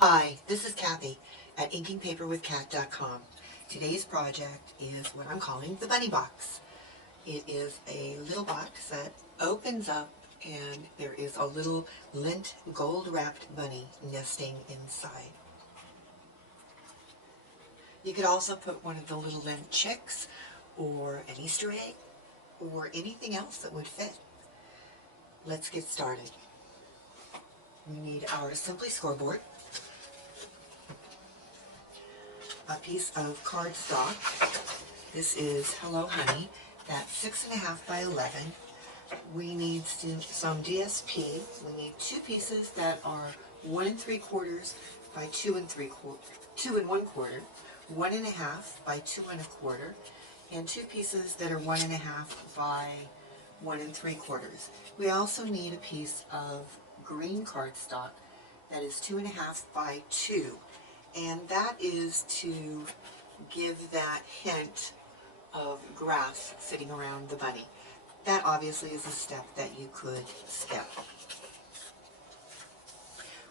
Hi, this is Kathy at inkingpaperwithkat.com. Today's project is what I'm calling the bunny box. It is a little box that opens up and there is a little lint gold wrapped bunny nesting inside. You could also put one of the little lint chicks or an Easter egg or anything else that would fit. Let's get started. We need our Simply scoreboard, a piece of cardstock. This is Hello Honey. That's 6.5 by 11. We need some DSP. We need two pieces that are 1 3/4 by 2 1/4, 1.5 by 2 1/4, and two pieces that are 1.5 by 1 3/4. We also need a piece of green cardstock that is 2.5 by 2, and that is to give that hint of grass sitting around the bunny. That obviously is a step that you could skip.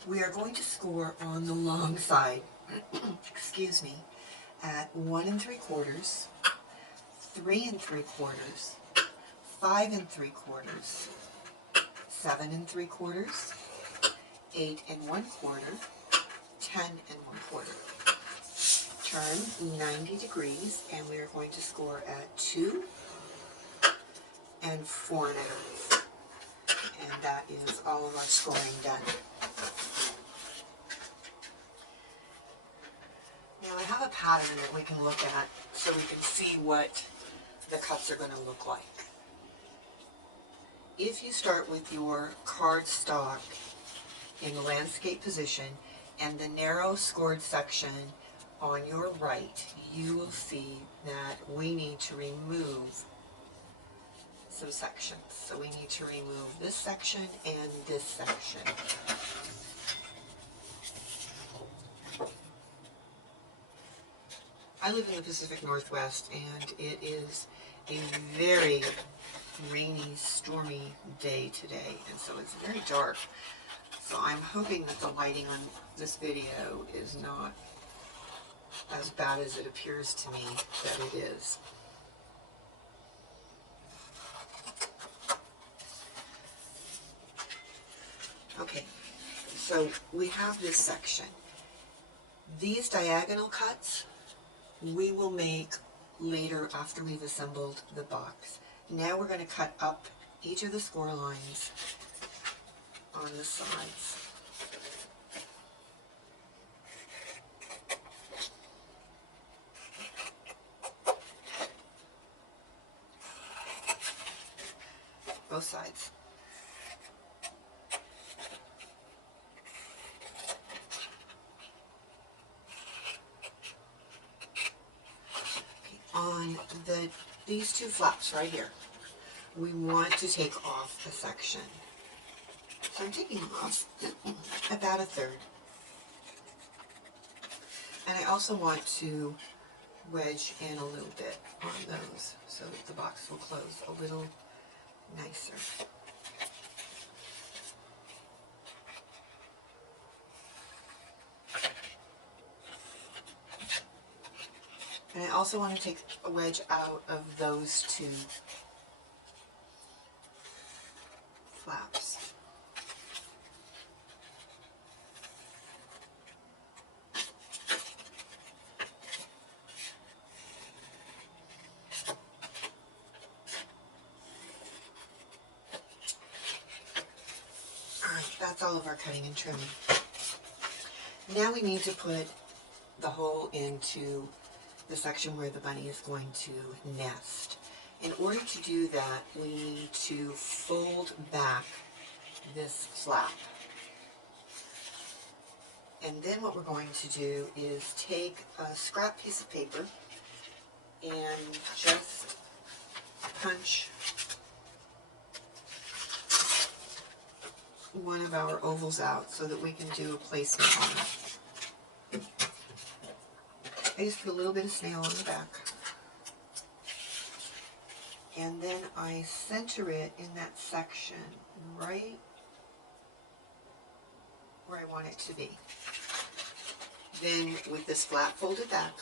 We are going to score on the long side, excuse me, at 1 3/4, 3 3/4, 5 3/4, 7 3/4, 8 1/4, 10 1/4. Turn 90 degrees, and we are going to score at 2 and 4.5. And that is all of our scoring done. Now I have a pattern that we can look at so we can see what the cuts are going to look like. If you start with your cardstock in the landscape position and the narrow scored section on your right, you will see that we need to remove some sections. So we need to remove this section and this section. I live in the Pacific Northwest, and it is a very rainy, stormy day today, and so it's very dark. So I'm hoping that the lighting on this video is not as bad as it appears to me that it is. Okay, so we have this section. These diagonal cuts we will make later after we've assembled the box. Now we're going to cut up each of the score lines on the sides. Both sides. On these two flaps right here, we want to take off a section. So I'm taking off about 1/3. And I also want to wedge in a little bit on those so that the box will close a little nicer. And I also want to take a wedge out of those two flaps. Alright, that's all of our cutting and trimming. Now we need to put the hole into the section where the bunny is going to nest. In order to do that, we need to fold back this flap. And then what we're going to do is take a scrap piece of paper and just punch one of our ovals out so that we can do a placement on it. I just put a little bit of snail on the back. And then I center it in that section right where I want it to be. Then with this flat folded back,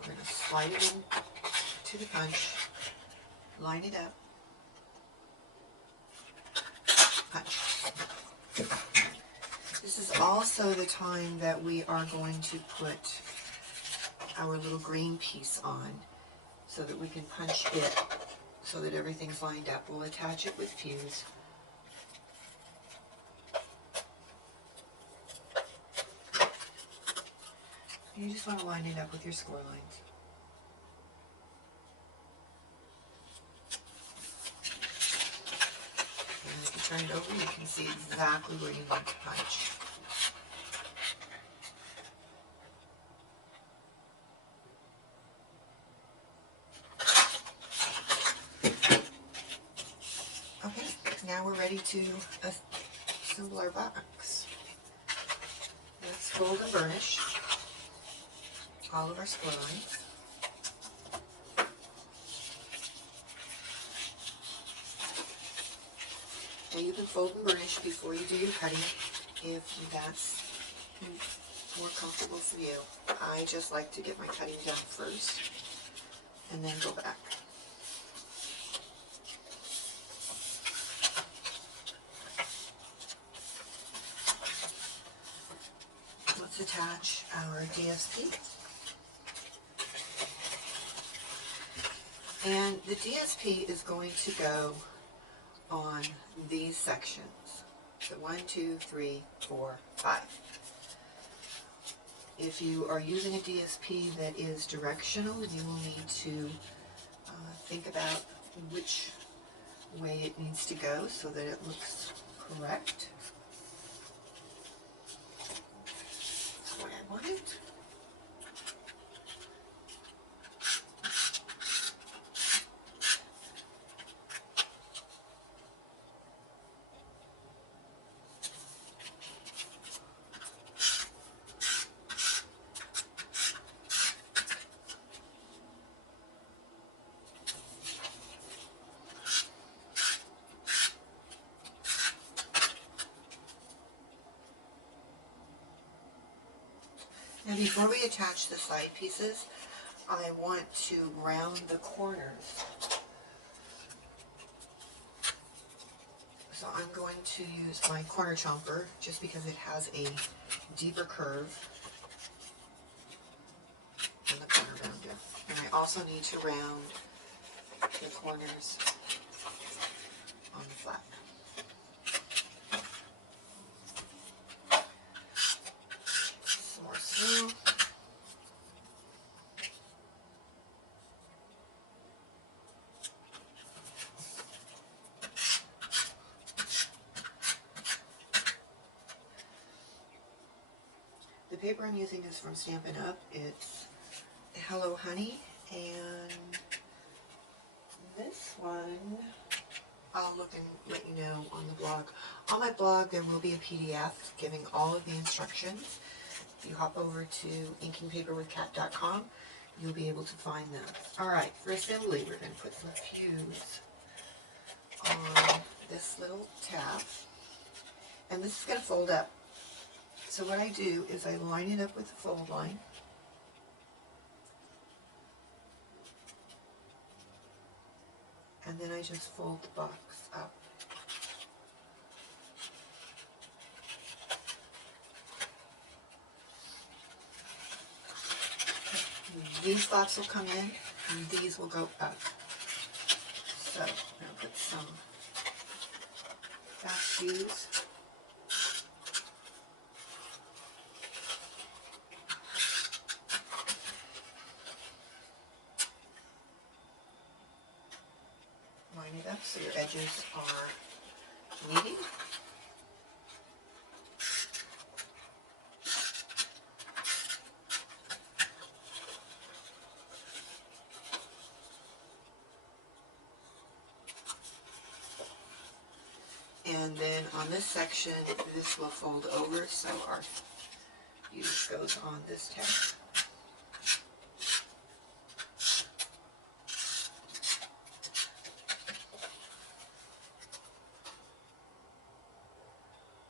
we're going to slide it in to the punch, line it up, punch. This is also the time that we are going to put our little green piece on so that we can punch it so that everything's lined up. We'll attach it with fuse. You just want to line it up with your score lines. And if you turn it over, you can see exactly where you need to punch. Okay, now we're ready to assemble our box. Let's fold and burnish all of our score lines. Now you can fold and burnish before you do your cutting if that's more comfortable for you. I just like to get my cutting done first and then go back. Let's attach our DSP. And the DSP is going to go on these sections. So 1, 2, 3, 4, 5. If you are using a DSP that is directional, you will need to think about which way it needs to go so that it looks correct. That's the way I want it. Now before we attach the side pieces, I want to round the corners. So I'm going to use my corner chomper just because it has a deeper curve than the corner rounder. And I also need to round the corners on the flap. Some more smooth. The paper I'm using is from Stampin' Up. It's Hello Honey, and this one I'll look and let you know on the blog. On my blog there will be a PDF giving all of the instructions. If you hop over to inkingpaperwithkat.com, you'll be able to find them. Alright, for assembly we're going to put some fuse on this little tab, and this is going to fold up. So what I do is I line it up with the fold line, and then I just fold the box up. These spots will come in, and these will go up. So I'm going to put some fast fuse. Line it up so your edges are meeting. And then on this section, this will fold over, so our fuse goes on this tab.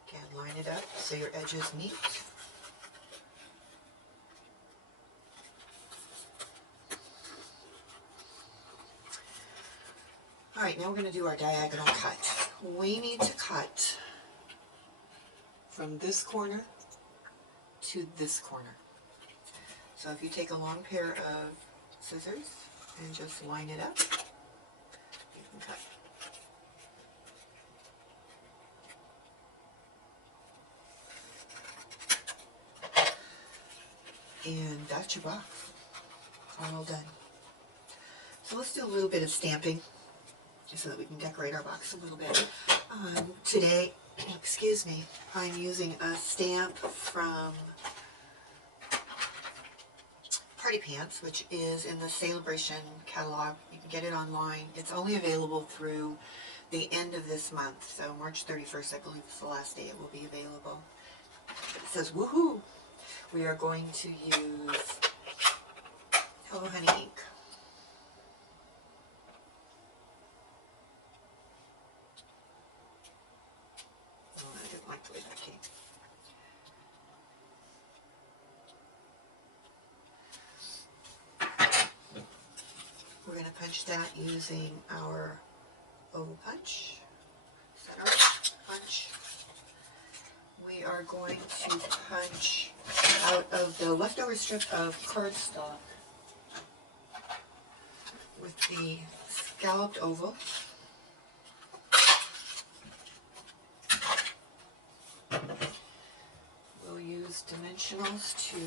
Again, line it up so your edges meet. Alright, now we're going to do our diagonal cut. We need to cut from this corner to this corner. So if you take a long pair of scissors and just line it up, you can cut. And that's your box. All done. So let's do a little bit of stamping so that we can decorate our box a little bit. Today, excuse me, I'm using a stamp from Party Pants, which is in the Celebration catalog. You can get it online. It's only available through the end of this month, so March 31st, I believe, is the last day it will be available. It says, woohoo! We are going to use Hello Honey ink. Oh, I didn't like the way that came. We're going to punch that using our oval punch, center punch. We are going to punch out of the leftover strip of cardstock with the scalloped oval. We'll use dimensionals to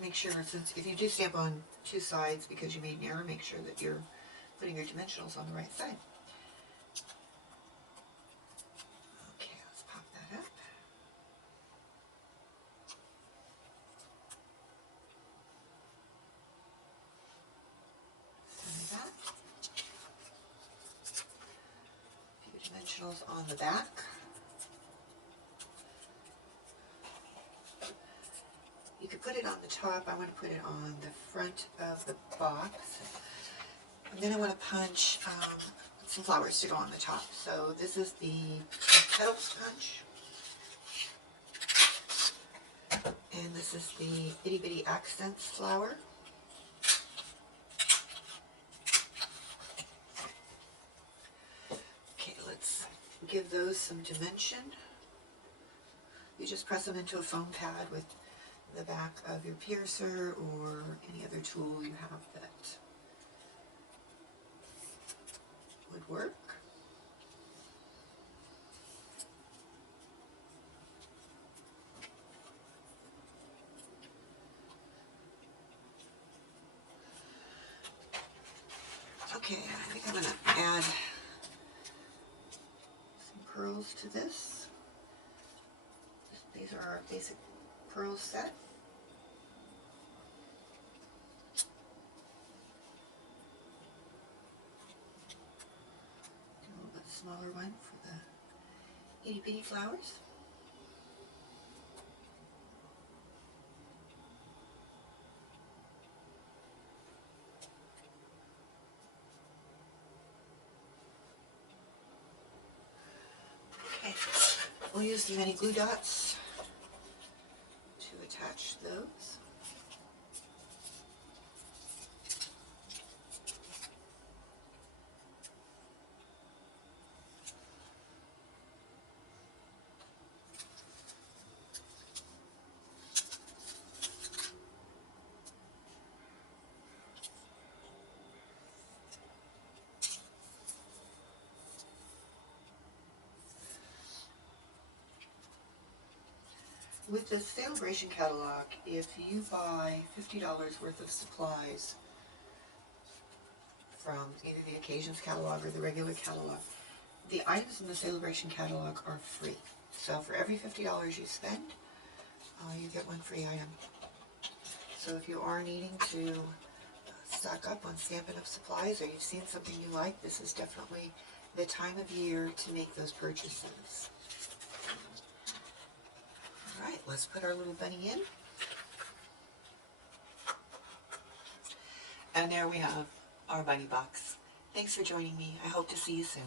make sure, since if you do stamp on two sides because you made an error, make sure that you're putting your dimensionals on the right side. Okay, let's pop that up. Center that. A few dimensionals on the back. You could put it on the top. I want to put it on the front of the box. And then I want to punch some flowers to go on the top. So this is the petals punch. And this is the itty bitty accents flower. Okay, let's give those some dimension. You just press them into a foam pad with the back of your piercer or any other tool you have that would work. Okay, I think I'm going to add some pearls to this. These are our basic pearl set. A little bit smaller one for the itty bitty flowers. Okay, we'll use the mini glue dots to attach those. With the Celebration catalog, if you buy $50 worth of supplies from either the Occasions catalog or the regular catalog, the items in the Celebration catalog are free. So for every $50 you spend, you get one free item. So if you are needing to stock up on Stampin' Up! Supplies, or you've seen something you like, this is definitely the time of year to make those purchases. Alright, let's put our little bunny in. And there we have our bunny box. Thanks for joining me. I hope to see you soon.